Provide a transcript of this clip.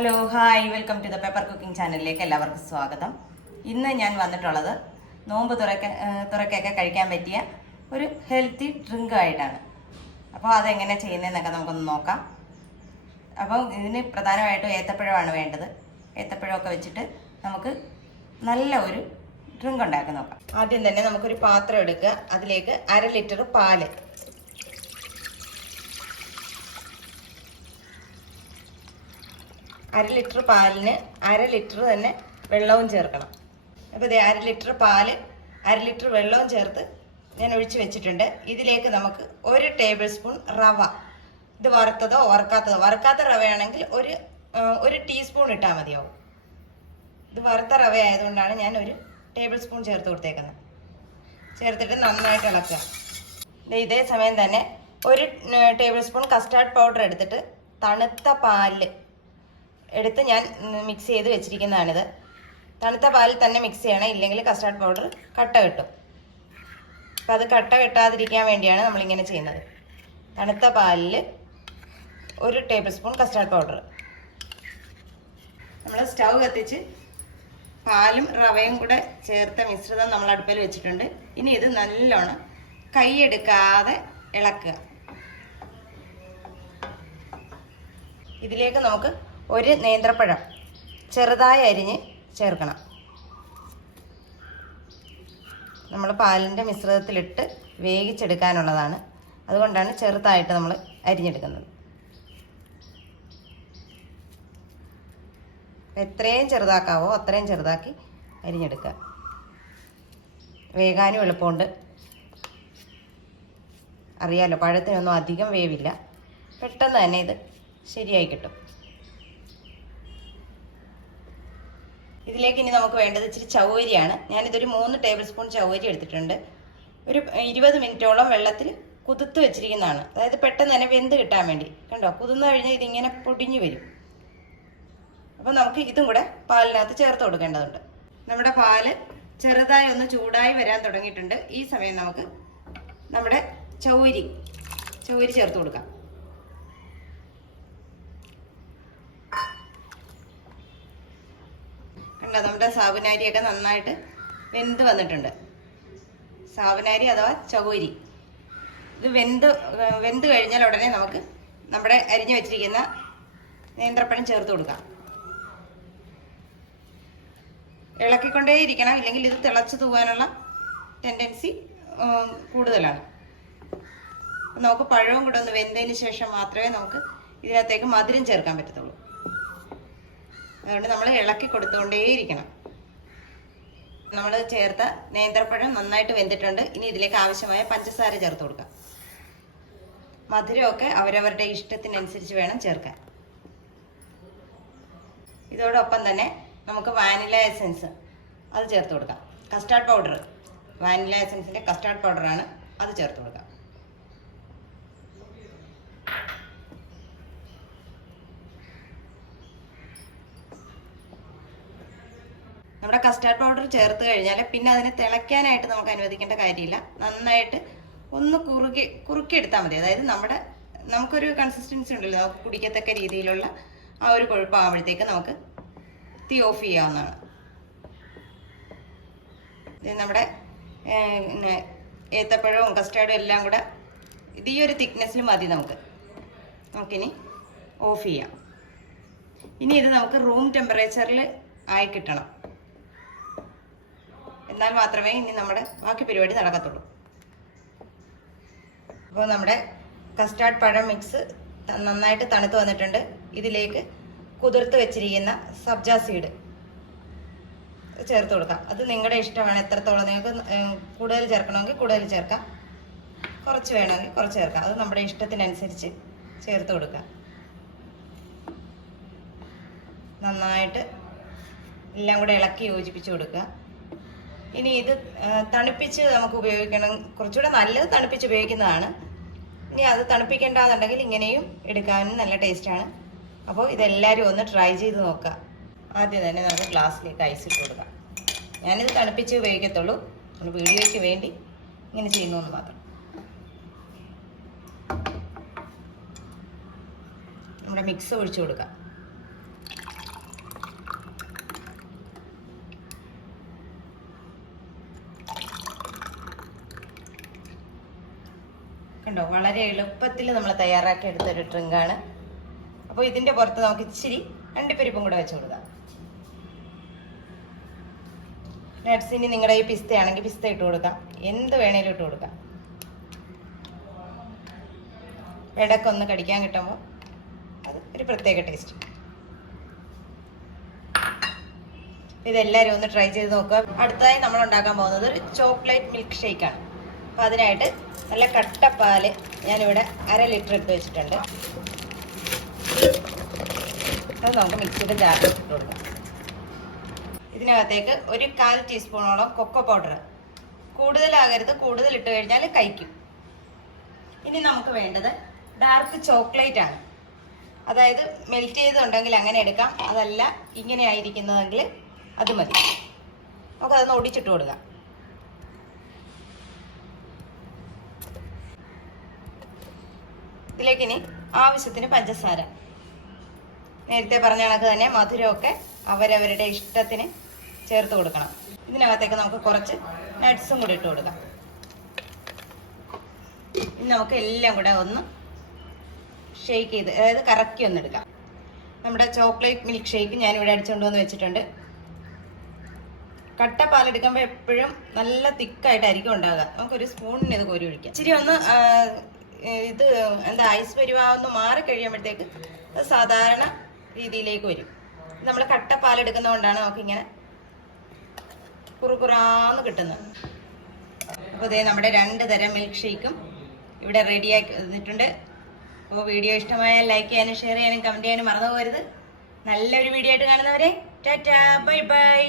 Hello hi welcome to the paper cooking ചാനലിലേക്ക് എല്ലാവർക്കും സ്വാഗതം. ഇന്ന് ഞാൻ വന്നിട്ടുള്ളത് നോമ്പ് തുറക്ക തുറക്കൊക്കെ കഴിക്കാൻ പറ്റിയ ഒരു ഹെൽത്തി ഡ്രിങ്ക് ആയിട്ടാണ്. അപ്പോൾ അതെങ്ങനെ ചെയ്യുന്നതെന്നൊക്കെ നമുക്കൊന്ന് നോക്കാം. അപ്പം ഇതിന് പ്രധാനമായിട്ടും ഏത്തപ്പഴമാണ് വേണ്ടത്. ഏത്തപ്പഴമൊക്കെ വെച്ചിട്ട് നമുക്ക് നല്ല ഒരു ഡ്രിങ്ക് ഉണ്ടാക്കി നോക്കാം. ആദ്യം തന്നെ നമുക്കൊരു പാത്രം എടുക്കുക. അതിലേക്ക് അര ലിറ്റർ പാൽ അര ലിറ്റർ പാലിന് അര ലിറ്റർ തന്നെ വെള്ളവും ചേർക്കണം. അപ്പോൾ ഇതേ അര ലിറ്റർ പാൽ അര ലിറ്റർ വെള്ളവും ചേർത്ത് ഞാൻ ഒഴിച്ച് വെച്ചിട്ടുണ്ട്. ഇതിലേക്ക് നമുക്ക് ഒരു ടേബിൾ സ്പൂൺ റവ. ഇത് വറുത്തതോ വറുക്കാത്തതോ? വറുക്കാത്ത റവയാണെങ്കിൽ ഒരു ഒരു ടീസ്പൂൺ ഇട്ടാൽ മതിയാവും. ഇത് വറുത്ത റവ ആയതുകൊണ്ടാണ് ഞാൻ ഒരു ടേബിൾ സ്പൂൺ ചേർത്ത് കൊടുത്തേക്കുന്നത്. ചേർത്തിട്ട് നന്നായിട്ട് ഇളക്കുക. ഇതേ സമയം തന്നെ ഒരു ടേബിൾ സ്പൂൺ കസ്റ്റാർഡ് പൗഡർ എടുത്തിട്ട് തണുത്ത പാലിൽ എടുത്ത് ഞാൻ മിക്സ് ചെയ്ത് വെച്ചിരിക്കുന്നതാണിത്. തണുത്ത പാലിൽ തന്നെ മിക്സ് ചെയ്യണം ഇല്ലെങ്കിൽ കസ്റ്റാർഡ് പൗഡർ കട്ട കിട്ടും. അപ്പം അത് കട്ട കെട്ടാതിരിക്കാൻ വേണ്ടിയാണ് നമ്മളിങ്ങനെ ചെയ്യുന്നത്. തണുത്ത പാലിൽ ഒരു ടേബിൾ സ്പൂൺ കസ്റ്റാർഡ് പൗഡർ നമ്മൾ സ്റ്റൗ കത്തിച്ച് പാലും റവയും കൂടെ ചേർത്ത മിശ്രിതം നമ്മൾ അടുപ്പിൽ വെച്ചിട്ടുണ്ട്. ഇനി ഇത് നല്ലോണം കൈയെടുക്കാതെ ഇളക്കുക. ഇതിലേക്ക് നമുക്ക് ഒരു നേന്ത്രപ്പഴം ചെറുതായി അരിഞ്ഞ് ചേർക്കണം. നമ്മൾ പാലിന്റെ മിശ്രിതത്തിലിട്ട് വേവിച്ചെടുക്കാനുള്ളതാണ്. അതുകൊണ്ടാണ് ചെറുതായിട്ട് നമ്മൾ അരിഞ്ഞെടുക്കുന്നത്. എത്രയും ചെറുതാക്കാവോ അത്രയും ചെറുതാക്കി അരിഞ്ഞെടുക്കുക. വേകാനും എളുപ്പമുണ്ട്. അറിയാലോ പഴത്തിനൊന്നും അധികം വേവില്ല. പെട്ടെന്ന് തന്നെ ഇത് ശരിയായി കിട്ടും. ഇതിലേക്ക് ഇനി നമുക്ക് വേണ്ടത് ഇച്ചിരി ചൗവരിയാണ് ഞാനിതൊരു മൂന്ന് ടേബിൾ സ്പൂൺ ചൗവരി എടുത്തിട്ടുണ്ട്. ഒരു ഇരുപത് മിനിറ്റോളം വെള്ളത്തിൽ കുതിർത്ത് വെച്ചിരിക്കുന്നതാണ്. അതായത് പെട്ടെന്ന് തന്നെ വെന്ത് കിട്ടാൻ വേണ്ടി. കണ്ടോ? കുതിർന്നു കഴിഞ്ഞാൽ ഇതിങ്ങനെ പൊടിഞ്ഞു വരും. അപ്പോൾ നമുക്ക് ഇതും കൂടെ പാലിനകത്ത് ചേർത്ത് കൊടുക്കേണ്ടതുണ്ട്. നമ്മുടെ പാൽ ചെറുതായി ഒന്ന് ചൂടായി വരാൻ തുടങ്ങിയിട്ടുണ്ട്. ഈ സമയം നമുക്ക് നമ്മുടെ ചൗരി ചൗരി ചേർത്ത് കൊടുക്കാം കണ്ടോ നമ്മുടെ സാബുനാരിയൊക്കെ നന്നായിട്ട് വെന്ത് വന്നിട്ടുണ്ട്. സാബുനാരി അഥവാ ചകോരി ഇത് വെന്ത് വെന്ത് കഴിഞ്ഞാൽ ഉടനെ നമുക്ക് നമ്മുടെ അരിഞ്ഞു വെച്ചിരിക്കുന്ന നേന്ത്രപ്പഴം ചേർത്ത് കൊടുക്കാം. ഇളക്കിക്കൊണ്ടേ ഇരിക്കണം. ഇല്ലെങ്കിൽ ഇത് തിളച്ച് തൂവാനുള്ള ടെൻഡൻസി കൂടുതലാണ്. നമുക്ക് പഴവും കൂടെ ഒന്ന് വെന്തതിന് ശേഷം മാത്രമേ നമുക്ക് ഇതിനകത്തേക്ക് മധുരം ചേർക്കാൻ പറ്റത്തുള്ളൂ. അതുകൊണ്ട് നമ്മൾ ഇളക്കി കൊടുത്തുകൊണ്ടേയിരിക്കണം നമ്മൾ ചേർത്ത നേന്ത്രപ്പഴം നന്നായിട്ട് വെന്തിട്ടുണ്ട്. ഇനി ഇതിലേക്ക് ആവശ്യമായ പഞ്ചസാര ചേർത്ത് കൊടുക്കാം. മധുരമൊക്കെ അവരവരുടെ ഇഷ്ടത്തിനനുസരിച്ച് വേണം ചേർക്കാൻ. ഇതോടൊപ്പം തന്നെ നമുക്ക് വാനില എസൻസ് അത് ചേർത്ത് കൊടുക്കാം. Custard powder. വാനില എസൻസിന്റെ കസ്റ്റാർഡ് പൗഡറാണ് അത് ചേർത്ത് കൊടുക്കാം. നമ്മുടെ കസ്റ്റാർഡ് പൗഡർ ചേർത്ത് കഴിഞ്ഞാൽ പിന്നെ അതിനെ തിളയ്ക്കാനായിട്ട് നമുക്ക് അനുവദിക്കേണ്ട കാര്യമില്ല. നന്നായിട്ട് ഒന്ന് കുറുകി കുറുക്കി എടുത്താൽ മതി. അതായത് നമ്മുടെ നമുക്കൊരു കൺസിസ്റ്റൻസി ഉണ്ടല്ലോ. നമുക്ക് കുടിക്കത്തക്ക രീതിയിലുള്ള ആ ഒരു കൊഴുപ്പാകുമ്പോഴത്തേക്ക് നമുക്ക് തീ ഓഫ് ചെയ്യാവുന്നതാണ്. നമ്മുടെ പിന്നെ ഏത്തപ്പഴവും കസ്റ്റാർഡും എല്ലാം കൂടെ ഇത് ഈ ഒരു തിക്നെസ്സിൽ മതി നമുക്ക്. നമുക്കിനി ഓഫ് ചെയ്യാം. ഇനി ഇത് നമുക്ക് റൂം ടെമ്പറേച്ചറിൽ ആയി കിട്ടണം. എന്നാൽ മാത്രമേ ഇനി നമ്മുടെ ബാക്കി പരിപാടി നടക്കത്തുള്ളൂ. അപ്പോൾ നമ്മുടെ കസ്റ്റാർഡ് പഴം മിക്സ് നന്നായിട്ട് തണുത്ത് വന്നിട്ടുണ്ട്. ഇതിലേക്ക് കുതിർത്ത് വെച്ചിരിക്കുന്ന സബ്ജ സീഡ് ചേർത്ത് കൊടുക്കാം. അത് നിങ്ങളുടെ ഇഷ്ടമാണ്. എത്രത്തോളം നിങ്ങൾക്ക് കൂടുതൽ ചേർക്കണമെങ്കിൽ കൂടുതൽ ചേർക്കാം. കുറച്ച് വേണമെങ്കിൽ കുറച്ച് ചേർക്കാം. അത് നമ്മുടെ ഇഷ്ടത്തിനനുസരിച്ച് ചേർത്ത് കൊടുക്കാം. നന്നായിട്ട് എല്ലാം കൂടെ ഇളക്കി യോജിപ്പിച്ച് കൊടുക്കുക. ഇനി ഇത് തണുപ്പിച്ച് നമുക്ക് ഉപയോഗിക്കണം. കുറച്ചുകൂടെ നല്ലത് തണുപ്പിച്ച് ഉപയോഗിക്കുന്നതാണ്. ഇനി അത് തണുപ്പിക്കേണ്ടതെന്നുണ്ടെങ്കിൽ ഇങ്ങനെയും എടുക്കാനും നല്ല ടേസ്റ്റാണ്. അപ്പോൾ ഇതെല്ലാവരും ഒന്ന് ട്രൈ ചെയ്ത് നോക്കുക. ആദ്യം തന്നെ നമുക്ക് ഗ്ലാസ്സിലേക്ക് ഐസ് ഇട്ട് കൊടുക്കാം. ഞാനിത് തണുപ്പിച്ച് ഉപയോഗിക്കത്തുള്ളൂ. നമ്മൾ വീഡിയോയ്ക്ക് വേണ്ടി ഇങ്ങനെ ചെയ്യുന്നു എന്ന് മാത്രം. നമ്മുടെ മിക്സ് ഒഴിച്ചു കൊടുക്കാം. വളരെ എളുപ്പത്തിൽ നമ്മൾ തയ്യാറാക്കി എടുത്തൊരു ഡ്രിങ്കാണ്. അപ്പോൾ ഇതിന്റെ പുറത്ത് നമുക്ക് ഇച്ചിരി അണ്ടിപ്പരിപ്പും കൂടെ വെച്ച് കൊടുക്കാം. നട്ട്സ് ഇനി നിങ്ങളുടെ ഈ പിസ്തയാണെങ്കിൽ പിസ്ത ഇട്ട് കൊടുക്കാം. എന്ത് വേണേലും ഇട്ട് കൊടുക്കാം. ഇടക്കൊന്ന് കടിക്കാൻ കിട്ടുമ്പോൾ അത് ഒരു പ്രത്യേക ടേസ്റ്റ് ഇതെല്ലാവരും ഒന്ന് ട്രൈ ചെയ്ത് നോക്കുക. അടുത്തതായി നമ്മൾ ഉണ്ടാക്കാൻ പോകുന്നത് ഒരു ചോക്ലേറ്റ് മിൽക്ക് ഷേക്കാണ് അപ്പോൾ അതിനായിട്ട് നല്ല കട്ടപ്പാൽ ഞാനിവിടെ അര ലിറ്റർ ഇട്ട് വെച്ചിട്ടുണ്ട്. അത് നമുക്ക് മിക്സിയുടെ ജാറിൽ ഇട്ട് ഇതിനകത്തേക്ക് ഒരു കാൽ ടീസ്പൂണോളം കൊക്കോ പൗഡർ കൂടുതലാകരുത് കൂടുതൽ ഇട്ട് കഴിഞ്ഞാൽ കഴിക്കും. ഇനി നമുക്ക് വേണ്ടത് ഡാർക്ക് ചോക്ലേറ്റ് ആണ്. അതായത് മെൽറ്റ് ചെയ്തുണ്ടെങ്കിൽ അങ്ങനെ എടുക്കാം. അതല്ല ഇങ്ങനെ ആയിരിക്കുന്നതെങ്കിൽ അത് മതി. നമുക്കതൊന്ന് ഒടിച്ചിട്ട് കൊടുക്കാം. ഇതിലേക്ക് ഇനി ആവശ്യത്തിന് പഞ്ചസാര. നേരത്തെ പറഞ്ഞ കണക്ക് തന്നെ മധുരമൊക്കെ അവരവരുടെ ഇഷ്ടത്തിന് ചേർത്ത് കൊടുക്കണം. ഇതിനകത്തേക്ക് നമുക്ക് കുറച്ച് നട്ട്സും കൂടി ഇട്ട് കൊടുക്കാം. ഇനി നമുക്ക് എല്ലാം കൂടെ ഒന്ന് ഷെയ്ക്ക് ചെയ്ത് അതായത് കറക്കി ഒന്ന് എടുക്കാം. നമ്മുടെ ചോക്ലേറ്റ് മിൽക്ക് ഷേക്ക് ഞാൻ ഇവിടെ അടിച്ചുകൊണ്ട് വന്ന് വെച്ചിട്ടുണ്ട്. കട്ട പാലെടുക്കുമ്പോൾ എപ്പോഴും നല്ല തിക്കായിട്ടായിരിക്കും ഉണ്ടാകുക നമുക്കൊരു സ്പൂണിന് ഇത് കോരി ഒഴിക്കാം. ഇച്ചിരി ഒന്ന് ഇത് എന്താ ഐസ് പരിവാന്ന് മാറി കഴിയുമ്പോഴത്തേക്ക് സാധാരണ രീതിയിലേക്ക് വരും. നമ്മൾ കട്ട പാലെടുക്കുന്നതുകൊണ്ടാണ് നമുക്കിങ്ങനെ കുറുകുറാന്ന് കിട്ടുന്നത്. അപ്പോൾ ഇതേ നമ്മുടെ രണ്ട് തരം മിൽക്ക് ഷേക്കും ഇവിടെ റെഡിയാക്കി വന്നിട്ടുണ്ട്. അപ്പോൾ വീഡിയോ ഇഷ്ടമായാൽ ലൈക്ക് ചെയ്യാനും ഷെയർ ചെയ്യാനും കമന്റ് ചെയ്യാനും മറന്നു പോകരുത്. നല്ലൊരു വീഡിയോ ആയിട്ട് കാണുന്നവരെ ടാറ്റാ ബൈ ബൈ